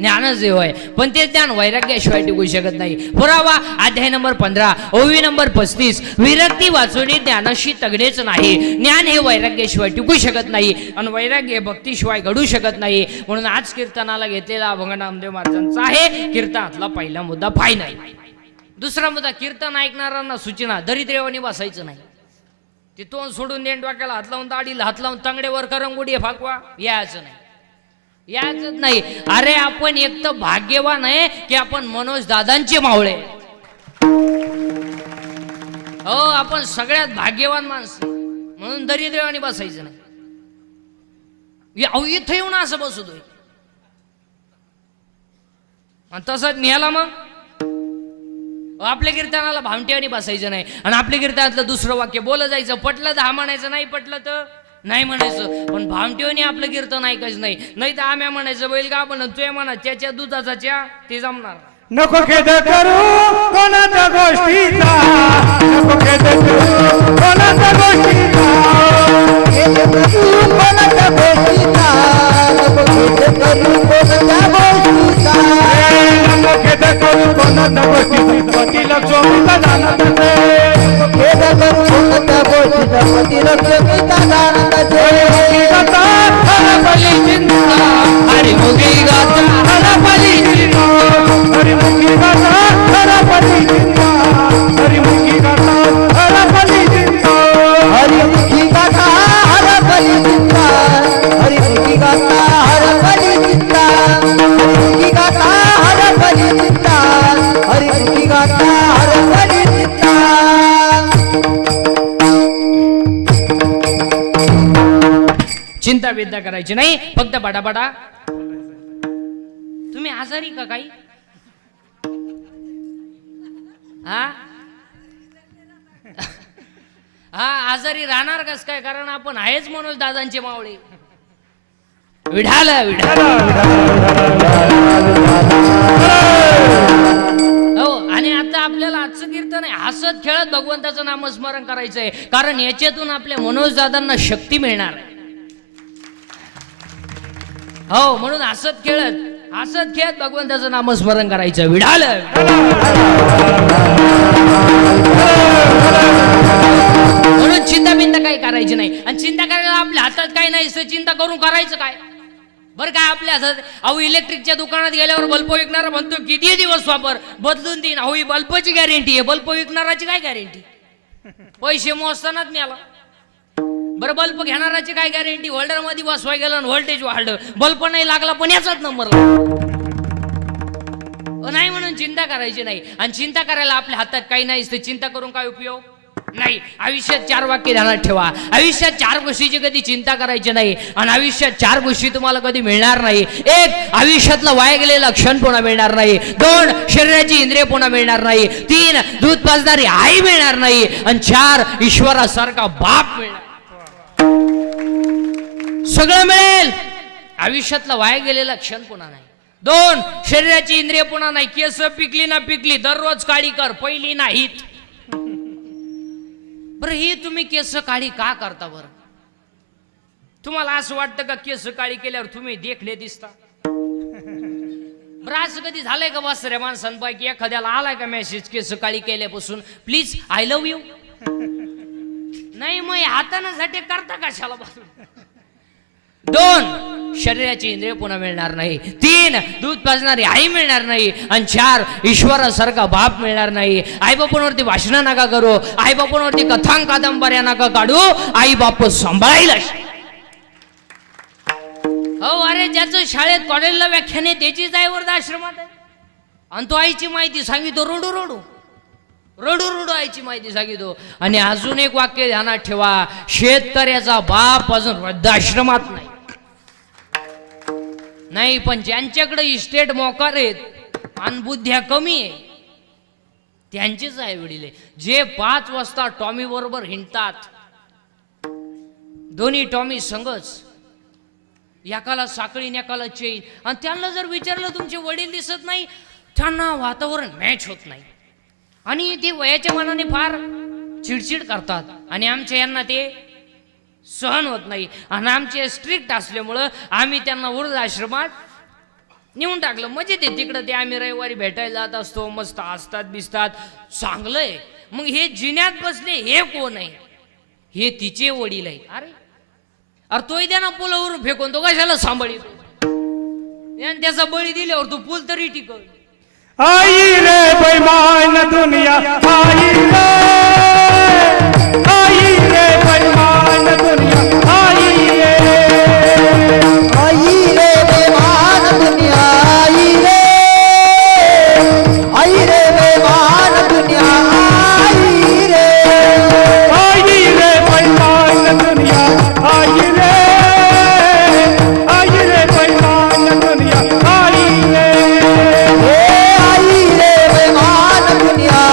ज्ञानच देव आहे, पण ते ज्ञान वैराग्याशिवाय टिकू शकत नाही. पुरावा अध्याय नंबर 15 ओवी नंबर 35. विरक्ती वाचवणे ज्ञानाशी तगडेच नाही. ज्ञान हे वैराग्याशिवाय टिकू शकत नाही आणि वैराग्य भक्तीशिवाय घडू शकत नाही. म्हणून आज कीर्तनाला घेतलेला अभंग नामदेव महाराजांचा आहे. कीर्तनातला पहिला मुद्दा पाय नाही. दुसरा मुद्दा, कीर्तन ऐकणाऱ्यांना सूचना, दरिद्रेवानी बसायचं नाही. ते तोंड सोडून देण, डोक्याला हात लावून, दाढीला हात लावून, तांगडेवर करंगुडी फाकवा, यायचं नाही, यायचंच नाही. अरे आपण एक तर भाग्यवान आहे की आपण मनोज दादांचे मावळे. हो, आपण सगळ्यात भाग्यवान माणसं, म्हणून दरिद्रेवानी बसायचं नाही. इथं येऊन असं बसतोय तसंच मिळाला. मग आपल्या कीर्तनाला भामट्याने बसायचं नाही आणि आपल्या कीर्तनातलं दुसरं वाक्य बोलत जायचं. पटलं तर हा म्हणायचं, नाही पटलं तर नाही म्हणायचं. पण भामट्याने आपलं कीर्तन ऐकायचं नाही. नाही तर आम्ही म्हणायचं, बैल का म्हणत तुझ्या म्हणा त्याच्या दुधाचा च्या ते जमणार. नको खेद करू कोणाच्या गोष्टीचा, नको खेद करू कोणाच्या गोष्टीचा, कोणाच्या गोष्टीचा, नको खेद करू कोणाच्या गोष्टीचा, नको खेद करू कोणाच्या गोष्टीचा, पती लक्ष्मीचा जाणत असे, खेद करू कोणाच्या गोष्टीचा, पती लक्ष्मीचा जाणत असे, गाता हरपली चिंता, हरी मुगी गाता हरपली चिंता, हरी मुगी गाता हरपली चिंता, हरी मुगी गाता हरपली चिंता, हरी मुगी गाता हरपली चिंता, हरी मुगी गाता हरपली चिंता, हरी मुगी गाता हरपली चिंता, हरी मुगी गाता हरपली चिंता. चिंता विद्या करायची नाही, फक्त बडाबडा. तुम्ही आजारी का काही? हा हा, आजारी राहणार कस काय? कारण आपण आहेच मनोज दादांचे मावळे. विढाल विढाल. हो, आणि आता आपल्याला आजचं कीर्तन आहे हसत खेळत भगवंताचं नामस्मरण करायचंय, कारण याच्यातून आपल्या मनोज दादांना शक्ती मिळणार आहे. हो, म्हणून हसत खेळत भगवंताचं नामस्मरण करायचं. विढाल. म्हणून चिंता बिंता काही करायची नाही. आणि चिंता करायला आपल्या हातात काही नाही, चिंता करून करायचं काय? बरं काय आपल्या हातात? अहो, इलेक्ट्रिकच्या दुकानात गेल्यावर बल्ब विकणारा म्हणतो किती दिवस वापर, बदलून देईन. अहो, ही बल्बची गॅरंटी आहे, बल्ब विकणाराची काय गॅरंटी? पैसे मोजतानाच मिळाला. बरं, बल्ब घेणाराची काय गॅरंटी? होल्डर मध्ये बसवाय गेलं, व्होल्टेज वाढलं, बल्ब नाही लागला पण याचाच नंबर नाही. म्हणून चिंता करायची नाही. आणि चिंता करायला आपल्या हातात काही नाही, चिंता करून काय उपयोग नाही. आयुष्यात 4 वाक्य ध्यानात ठेवा. आयुष्यात 4 गोष्टीची कधी चिंता करायची नाही आणि आयुष्यात 4 गोष्टी तुम्हाला कधी मिळणार नाही. 1, आयुष्यातला वाया गेलेला क्षण पुन्हा मिळणार नाही. 2, शरीराची इंद्रिय पुन्हा मिळणार नाही. 3, दूध पाजणारी आई मिळणार नाही. आणि 4, ईश्वरासारखा बाप मिळणार. सगळं मिळेल, आयुष्यातला वाया गेलेला क्षण पुन्हा नाही. 2, शरीराची इंद्रिय पुन्हा नाही. केस पिकली ना पिकली, दररोज काळी कर, पहिली नाहीत. बरं, ही तुम्ही केस काळी का करता? बरं, तुम्हाला असं वाटतं का केस काळी केल्यावर तुम्ही देखले दिसता? बरं, असं कधी झालंय का वासऱ्या माणसांपैकी एखाद्याला आलाय का मेसेज केस काळी केल्यापासून, प्लीज आय लव्ह यू? नाही, मग हाताने झटे करता कशाला? 2, शरीराची इंद्रिय पुन्हा मिळणार नाही. 3, दूध पाजणारी आई मिळणार नाही. आणि 4, ईश्वरासारखा बाप मिळणार नाही. आई बापांवरती भाषण नका करू, आई बापांवरती कथांग कादंबऱ्या नका काढू, आई बाप सांभाळायला. हो, अरे ज्याचं शाळेत कॉलेजला व्याख्यान आहे त्याचीच आई वृद्धाश्रमात आहे आणि तो आईची माहिती सांगितो रडू रडू रडू रडू आईची माहिती सांगितो. आणि अजून एक वाक्य ध्यानात ठेवा, शेतकऱ्याचा बाप अजून वृद्धाश्रमात नाही. पण ज्यांच्याकडे इस्टेट मोकार आहेत आणि बुद्ध्या कमी आहे त्यांचेच आई वडील आहे. जे 5 वाजता टॉमी बरोबर हिंडतात, दोन्ही टॉमी संगच, एकाला साखळी एकाला चेन, आणि त्यांना जर विचारलं तुमचे वडील दिसत नाही, त्यांना वातावरण मॅच होत नाही आणि ते वयाच्या मनाने फार चिडचिड करतात. आणि आमच्या यांना ते सहन होत नाही आणि आमचे स्ट्रिक्ट असल्यामुळं आम्ही त्यांना वृद्धाश्रमात नेऊन टाकलं. म्हणजे ते तिकडं ते आम्ही रविवारी भेटायला जात असतो, मस्त हसतात बिसतात, चांगलंय. मग हे जिन्यात बसले हे कोण आहे? हे तिचे वडील आहे. अरे अरे तोही द्या ना पुलावरून फेकून, तो कशाला सांभाळितो? त्याचा बळी दिल्यावर तू पूल तरी टिकव. आई रे बैमान दुनिया, आई रे बैमान दुनिया, आई रे बेमान दुनिया, आई रे बेमान दुनिया, आई रे बैमान दुनिया, आई रे बैमान दुनिया, आई रे आई रे बेमान दुनिया, आई रे बेमान दुनिया,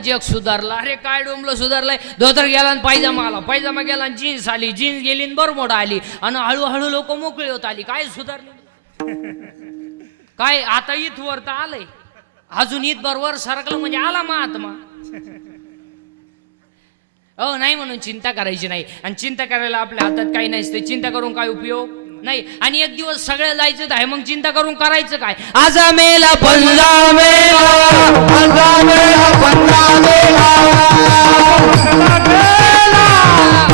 जग सुधारलं. अरे काय डोंबलं सुधारलंय? धोतर गेला आणि पायजामा आला, पायजामा गेला आणि जीन्स आली, जीन्स गेली आणि बरमोडा आली, आणि हळूहळू लोक मोकळी होत आली. काय सुधारले? काय आता इथवर तर आलंय, अजून इथभर वर सरकलं म्हणजे आला महात्मा. हो नाही म्हणून चिंता करायची नाही, आणि चिंता करायला आपल्या हातात काही नसते. चिंता करून काय उपयोग नाही. आणि एक दिवस सगळं जायचं आहे, मग चिंता करून करायचं काय? आजा मेला पंजा मेला, आजा मेला पंजा मेला,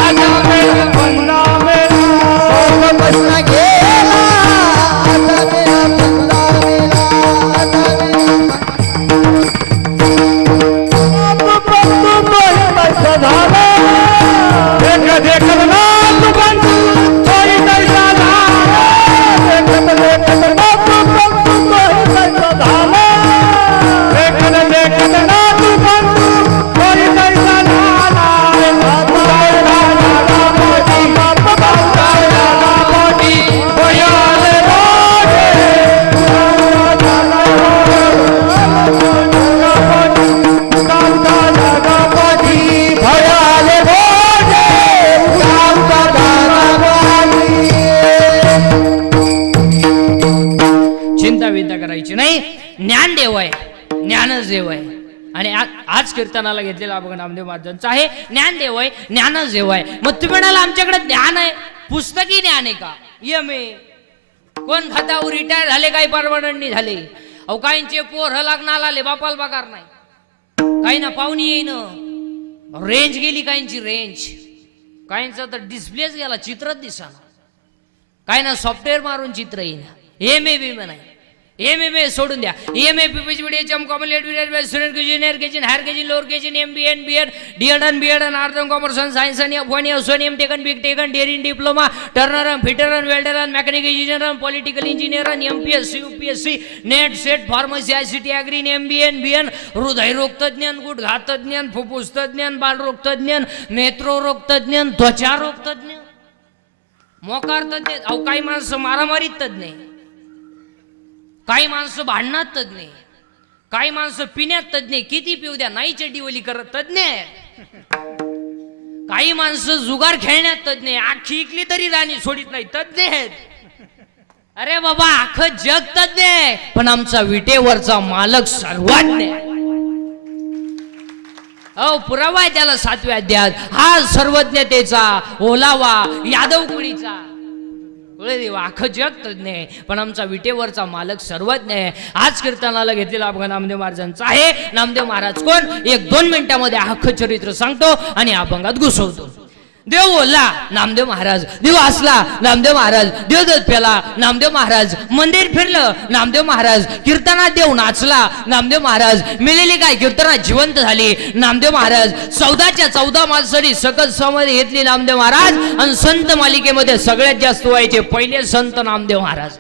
आजा मेला पंजा मेला, बसना गेला, आता मेरा बंदा मेला, आता नाही. ज्ञान देव आहे, ज्ञानच देव आहे. आणि आज कीर्तनाला घेतलेला आपण नामदेव महाराजांचा आहे. ज्ञान देव आहे, ज्ञानच देव आहे. मग तुम्ही म्हणाला आमच्याकडे ज्ञान आहे, पुस्तकी ज्ञान आहे का? यमे कोण खातावर रिटायर झाले, काही परमनंट झाले. अहो काहींचे पोर लग्नाला आले, बापाला पगार नाही, काही ना पाहुणी येईन, रेंज गेली काहींची, रेंज काहींचा तर डिस्प्लेच गेला, चित्रच दिसाना, काही ना सॉफ्टवेअर मारून चित्र येईन. एम.ए. बी नाही, एम.ए. सोडून द्या. MA. पीपीएचएम common student junior KG, higher KG, lower KG, MBA, B Ed, डी.एड, B Ed, arts and commerce, science आणि am taken, big taken, daring diploma, Turner, fitter, welder, mechanic engineer, political engineer, MPSC, UPSC, net, set, pharmacy, ICT, agree, MBA, BN, हृदयरोग तज्ञ, गुडघा तज्ञ, फुफ्फुस तज्ञ, बालरोग तज्ञ, नेत्ररोग तज्ञ, त्वचारोग तज्ञ, मोकार तज्ञ. अहो काही माणसं मारामारीत तज्ञ, काही माणसं भांडणात तज्ञ, काही माणसं पिण्यात तज्ञ, किती पिऊ द्या नाही चड्डीवली करत तज्ञ. काही माणसं जुगार खेळण्यात तज्ञ, आखी इकली तरी राणी सोडित नाही तज्ञ आहेत. अरे बाबा अख्खं जग तज्ञ आहे, पण आमचा विटेवरचा मालक सर्वज्ञ. अहो पुरावा आहे त्याला 7व्या अध्यायात. हा सर्वज्ञतेचा ओलावा यादव कुळीचा. अख्खं जग तज्ञ आहे, पण आमचा विटेवरचा मालक सर्वज्ञ आहे. आज कीर्तनाला घेतलेला अभंग नामदेव महाराजांचा आहे. नामदेव महाराज कोण? 1-2 मिनिटांमध्ये अख्खं चरित्र सांगतो आणि अभंगात घुसवतो. देव बोलला नामदेव महाराज, देव हसला नामदेव महाराज, देव दूध प्याला नामदेव महाराज, मंदिर फिरलं नामदेव महाराज, कीर्तनात देव नाचला नामदेव महाराज, मिळेली काय कीर्तनात जिवंत झाली नामदेव महाराज. 14च्या 14 माणसांनी सकल समाधी घेतली नामदेव महाराज, आणि संत मालिकेमध्ये सगळ्यात जास्त व्हायचे पहिले संत नामदेव महाराज.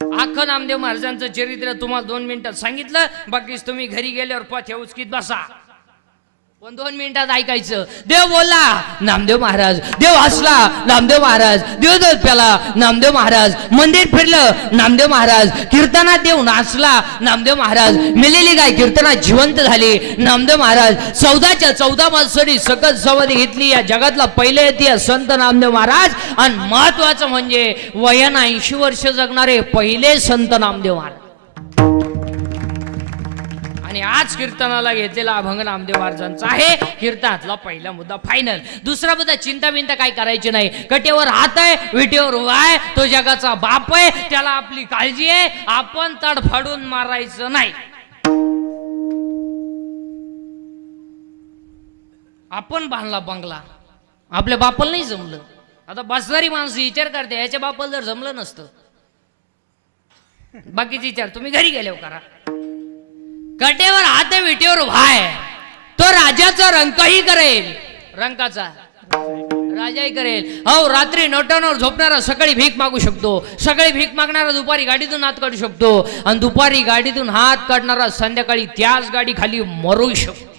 अख्खं नामदेव महाराजांचं चरित्र तुम्हाला 2 मिनिटात सांगितलं. बाकीच तुम्ही घरी गेल्यावर पाठ्या उचकीत बसा. पण 2 मिनिटात ऐकायचं. देव बोलला, नामदेव महाराज. देव हसला, नामदेव महाराज. देव दूध प्याला, नामदेव महाराज. मंदिर फिरलं, नामदेव महाराज. कीर्तनात देव नाचला, नामदेव महाराज. मेलेली गाय कीर्तनात जिवंत झाली, नामदेव महाराज. 14च्या 14 माणसांनी सकत समाधी घेतली. या जगातला पहिले येते संत नामदेव महाराज. आणि महत्वाचं म्हणजे वयानं 80 वर्ष जगणारे पहिले संत नामदेव महाराज. आणि आज कीर्तनाला घेतलेला अभंग नामदेव महाराजांचा आहे. कीर्तनातला पहिला मुद्दा फायनल. दुसरा मुद्दा, चिंता बिंता काय करायची नाही. कटेवर हात आहे, विटेवर उभा आहे, तो जगाचा बाप आहे, त्याला आपली काळजी आहे. आपण तडफाडून मारायचं नाही. आपण बांधला बंगला, आपल्या बापाला नाही जमलं. आता बसणारी माणसं विचार करते, याच्या बापाला जर जमलं नसतं. बाकीचे विचार तुम्ही घरी गेल्यावर करा. कटेवर हात विटेवर भाय, तो राजाचा रंकही करेल, रंकाचा राजाही करेल. हो, रात्री नोटांवर झोपणारा सकाळी भीक मागू शकतो, सकाळी भीक मागणारा दुपारी गाडीतून हात काढू शकतो, आणि दुपारी गाडीतून हात काढणारा संध्याकाळी त्याच गाडी खाली मरू शकतो.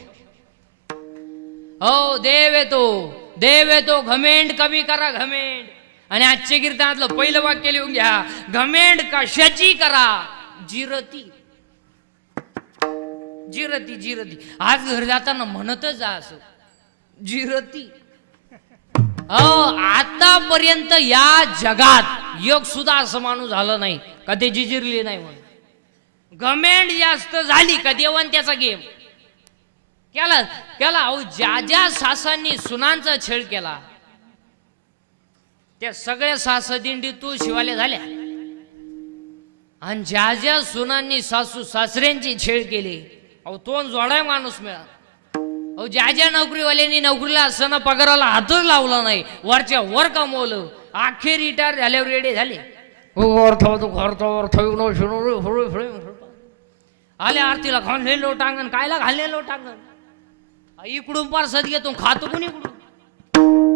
हो, देव येतो, घमेंड कमी करा, घमेंड. आणि आजच्या कीर्तनातलं पहिलं वाक्य लिहून घ्या, घमेंड कशाची करा, जिरती. जिरती जिरती. आज घरी जाताना म्हणतच जा असं, जिरती. आतापर्यंत या जगात योग सुद्धा असं माणूस झालं नाही का ते जिजिरले नाही म्हणून. घमेंड जास्त झाली का देवान त्याचा गेम केला. अहो, ज्या सासांनी सुनांचा छेड केला त्या सगळ्या सासदिंडी तू शिवाल्या झाल्या. आणि ज्या सुनांनी सासू सासऱ्यांची छेड केली, अहो तोंड जोडाय माणूस मिळाला. अहो, ज्या नोकरीवाल्यांनी नोकरीला असताना पगाराला हातच लावला नाही, वरच्या वर कमवलं, अखेर रिटायर झाल्यावर रेडे झाले. आले आरतीला घालले लोटांगण, कायला घालले लोटांगण, इकडून पारसत घेतो खातो कोणी इकडून.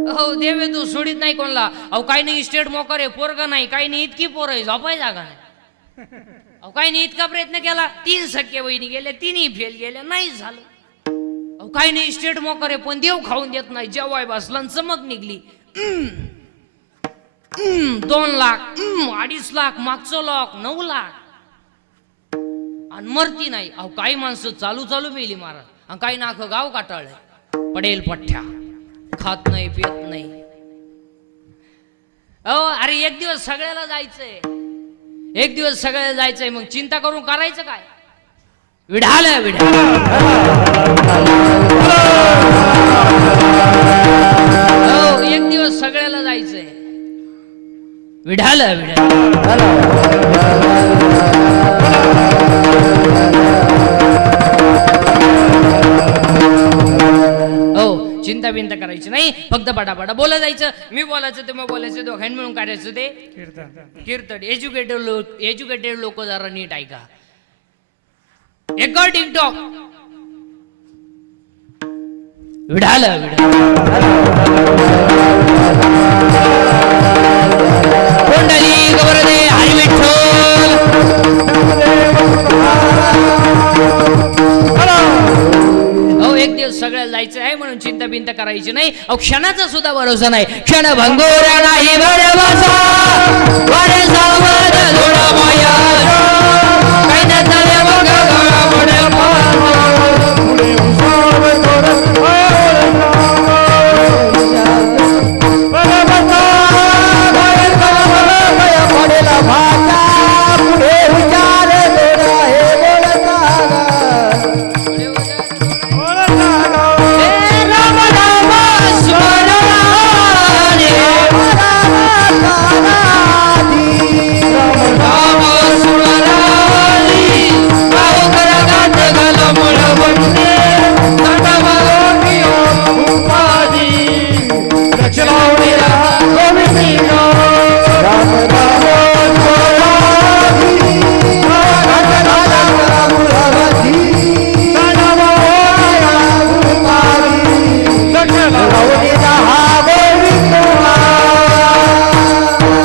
हो, देव तू सोडित नाही कोणला. अहो, काही नाही इस्टेट मोकर आहे, पोरग नाही, काही नाही इतकी पोर आहे, झोपाय जागा नाही. अहो, काही नाही इतका प्रयत्न केला, 3 सख्या बहिणी गेल्या, 3ही फेल गेल्या, नाही झालं. अहो, काही नाही इस्टेट मोकर आहे, पण देव खाऊन देत नाही. जेवाय बसला चमक निघली, 2 लाख, 2.5 लाख, मागचं लाख, 9 लाख, आणि मरती नाही. अहो, काही माणसं चालू मेली महाराज, आणि काही नाखं गाव काटाळलंय, पडेल पठ्ठ्या, खात नाही पित नाही. अहो, अरे एक दिवस सगळ्याला जायचंय, एक दिवस सगळ्याला जायचंय, मग चिंता करून करायचं काय. विढाल हो, एक दिवस सगळ्याला जायचंय, विढाल. चिंता बिंता करायची नाही, फक्त बडाबडा बोलत जायचं. मी बोलायचं, तुम्ही बोलायचं, दोघांनी मिळून करायचं ते कीर्तन. एज्युकेटेड लोक जरा नीट ऐका. अकॉर्डिंग टॉक विढाल. कोंडली गवरदे हरी विठ्ठल. एक दिवस सगळ्याला जायचं आहे म्हणून चिंता बिंता करायची नाही. अहो, क्षणाचा सुद्धा भरोसा नाही. क्षण भंगोरा नाही,